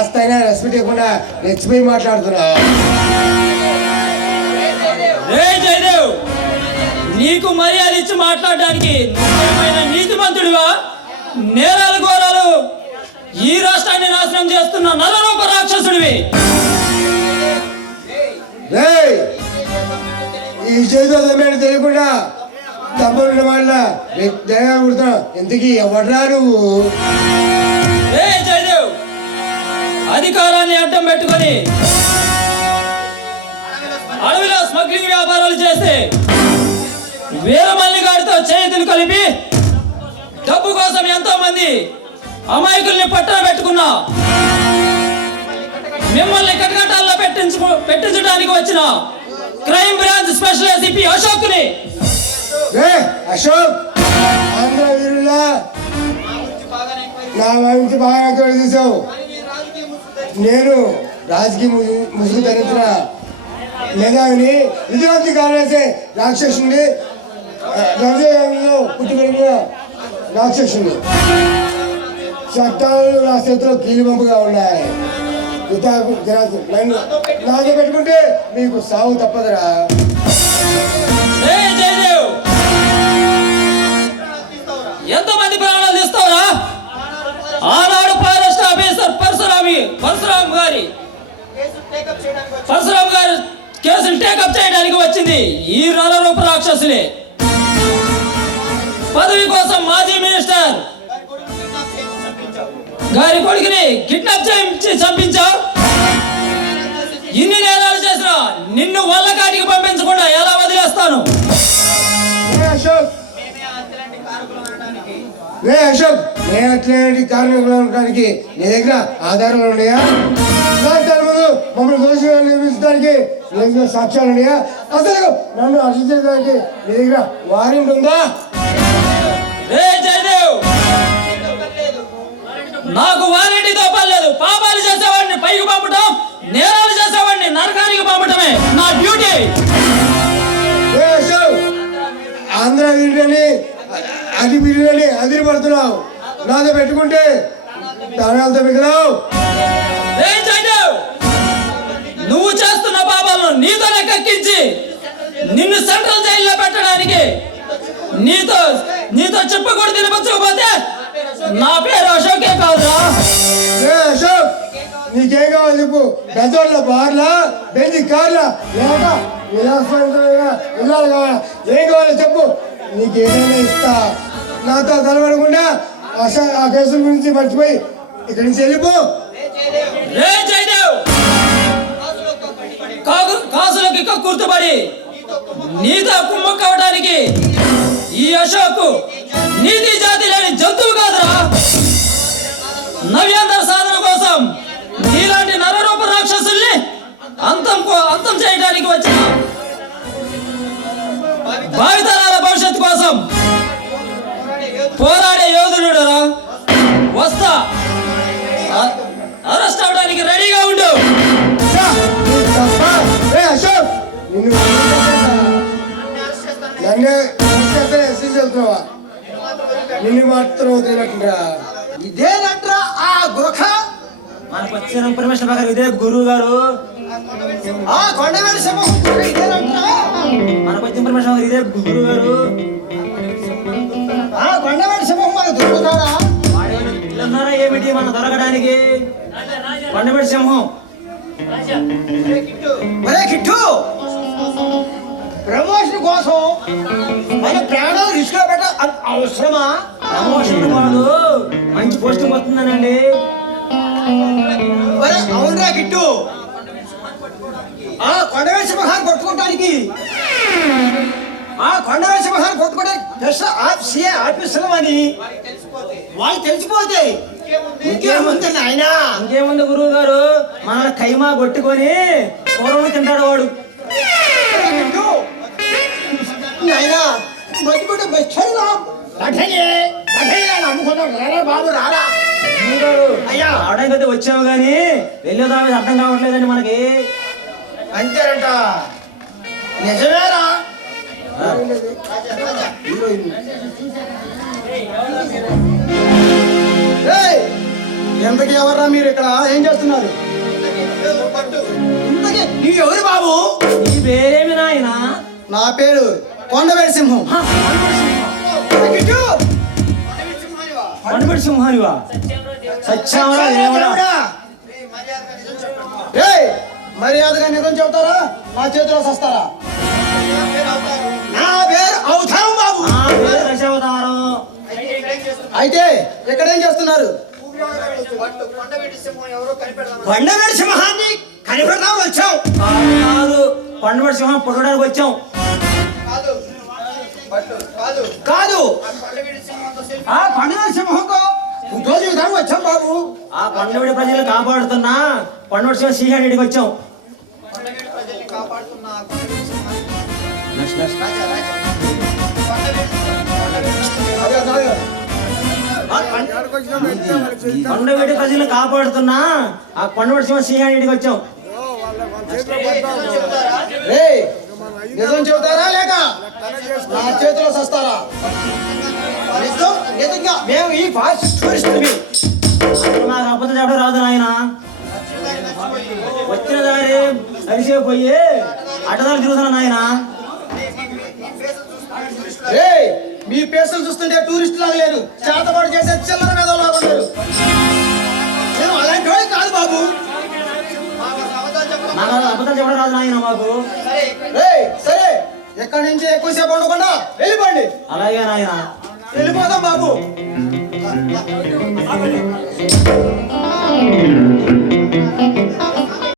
కాస్త అయినా రెస్పెక్ట్ ఇవ్వకుండా రెచ్చిపోయి మాట్లాడుతున్నావు. జయదేవ్, నీకు మర్యాద ఇచ్చి మాట్లాడడానికి నువ్వేమైనా నీతిమంతుడివా? నేరాలు ఘోరాలు ఈ రాష్ట్రాన్ని నాశనం చేస్తున్న నరరూప రాక్షసుడివి. ఈ చేతితో తెలియకుండా తప్పని వాళ్ళ దయగా కుడుతున్నావు. ఎందుకు ఎవడ్రా నువ్వు? జయదేవ్, అధికారాన్ని అడ్డం పెట్టుకొని అడవిలో స్మగ్లింగ్ వ్యాపారాలు చేస్తే వీరమల్లి గారితో చేతులు కలిపి డబ్బు కోసం ఎంతో మంది అమాయకుల్ని పట్టణ పెట్టుకున్నా మిమ్మల్ని కటకటాల్లో పెట్టించడానికి వచ్చిన crime branch special SP Ashok ని. అశోక్, ఆంధ్ర వీరులా నా మంచి బాగా చూసావు. నేను రాజకీయ ముసుగు ధరించిన మేధావిని, విద్యార్థి కాలేసే రాక్షసుని, రవిలో పుట్టి పెరిగిన రాక్షసుని. చట్టాలు నా చేతిలో కీలుబంపుగా ఉన్నాయి. నన్ను నాతో పెట్టుకుంటే మీకు సాగు తప్పదురా. ఎంతమంది ప్రాణాలు తీస్తావురా? ఆనాడు ఫారెస్ట్ ఆఫీసర్ పరశురామ్ గారి కేసులు టేకప్ చేయడానికి వచ్చింది ఈ నరరూప రాక్షసులే. పదవి కోసం మాజీ మినిస్టర్ గారి కొడుకుని కిడ్నాప్ చేయించి చంపించావు. ఇన్ని నేరాలు చేసినా నిన్ను వల్లకాటికి పంపించకుండా ఎలా వదిలేస్తాను? అశోక్, నేను అట్లాంటి కారణంగా ఉండడానికి నీ దగ్గర ఆధారాలు ఉన్నాయా? ముందు మమ్మల్ని దోషులు నిర్మించడానికి నీ దగ్గర సాక్ష్యాలు ఉన్నాయా? అసలు నన్ను అరెస్ట్ చేయడానికి నీ దగ్గర వారెంట్ ఉందా? జయదేవ్, నాకు వారెంటీతో పర్లేదు. పాపాలు చేసేవాడిని పైకి పంపటం, నేరాలు చేసేవాడిని నరకానికి పంపటమే నా డ్యూటీ. ఆంధ్ర వీరులని అది వీరులని అదిరిపడుతున్నావు. నాతో పెట్టుకుంటే ప్రాణాలతో మిగిలావు. నువ్వు చేస్తున్న పాపాలను నీతోనే కక్కించి నిన్ను సెంట్రల్ జైల్లో పెట్టడానికి నీతో చెప్పకూడదు. తినిపించకపోతే నా పేరు అశోకే కాదురా. అశోక్, నీకేం కావాలి చెప్పు? గజోళ్ళ బార్లా, బెంజి కార్లా, లేక ఇల్లాలు కావాలా? ఏం కావాలో చెప్పు, నీకేదైనా ఇస్తా. నాతో తలపడకుండా ఆ కేసుల గురించి మర్చిపోయి ఇక్కడి నుంచి వెళ్ళిపో. కాసులకి గుర్తుపడి నీతో కుమ్మక్కవడానికి ఈ అశోక్ నీతి జాతి లేని జంతువు కాదురా. నవ్యాంధ్ర సాధన కోసం నీలాంటి నరరూప రాక్షసుల్ని అంతం చేయడానికి వచ్చిన భావితరాల భవిష్యత్తు కోసం పోరాడే యోధుడురా. వస్తా, అరెస్ట్ అవడానికి రెడీగా ఉండు. నిన్ను మాత్రం వదిలేనట్రా. ఇదేనట్రా ఆ గృహ. మనకు వచ్చిన ఇన్ఫర్మేషన్ ప్రకారం ఇదే గురువు గారు. కొండవేలి సింహం ఇదేనట్రా. మనకు వచ్చిన ఇన్ఫర్మేషన్ ఇదే గురువు గారు. కొండవేలి సింహం మనకు దొరుకుతారా? ఉన్నారా ఏమిటి మనం దొరకడానికి? కొండవేలి సింహం కిట్టు, ప్రమోషన్ కోసం మన ప్రాణాలు రిస్క్ లో పెట్ట అవసరమా? ప్రమోషన్ కాదు, మంచి పోస్టింగ్ వస్తుందనండి. అవునరా కిట్టు, కొండవేలి సింహాన్ని కొట్టుకోవడానికి కొండవేలి సింహాన్ని కొట్టుకోవడానికి ఆఫీసులు అని వాళ్ళు తెలిసిపోతే ఇంకేముంది నాయన? ఇంకేముంది గురువు గారు, మన కైమా కొట్టుకొని పూర్వం తింటాడు వాడు. అవడానికి వచ్చాము కానీ వెళ్ళేదాన్ని అర్థం కావట్లేదండి మనకి. అంతేనంట. నిజమేరా? ఎంతకి ఎవర్రా మీరు ఇక్కడ ఏం చేస్తున్నారు? ఇంతకీ నీ ఎవరు బాబు? నీ పేరేమి నాయన? నా పేరు కొండవేడి సింహం. పండుబడి సింహానివా? సత్యామరా దేవుడా. ఏయ్, మర్యాదగా నిజం చెబుతారా నా చేతిలో సస్తారా? నా పేరు అవతారం బాబు. ఆ పేరు దశావతారం. అయితే ఇక్కడ ఏం చేస్తున్నారు? కొండవేడి సింహాన్ని కనిపెడదాం వచ్చాం. కాదు, పండుబడి సింహం పుట్టడానికి వచ్చాం. కాదు, ఆ కొండవేడి సింహంతో ఉద్యోగం చేద్దాం వచ్చాం బాబు. ఆ పండుబడి ప్రజలు కాపాడుతున్నా పండుబడి సింహం శ్రీహరికి వచ్చాం. అదే, అదే. కొండవీటి ప్రజలు కాపాడుతున్నా ఆ కొండవీటి సింహ శ్రీహరికి వచ్చాం. ఏయ్, నిజం చెబుతారా లేక నా చేతిలో సస్తారా? నిజం, నిజంగా మేము ఈ ఫాస్ట్ టూరిస్టులమి. నాకు అబద్ధం చెప్పడం రాదు నాయన. వచ్చిన దారి అరిసేపోయి అడ్డదాలు తిరుగుతున్నా నాయన. ఏయ్, మీ పేసులు చూస్తుంటే టూరిస్ట్ లాగా లేరు, చేతపాటు చేసే చిల్లర మీద లాగా ఉన్నారు. మేము అలాంటి వాడి కాదు బాబు. నాకు అబద్ధం చెప్పడం రాదు నాయన మాకు. ఏయ్, సరే, ఎక్కడి నుంచి ఎక్కువసేపు ఉండకుండా వెళ్ళిపోండి. అలాగే నాయన. వెళ్ళిపోదాం బాబు.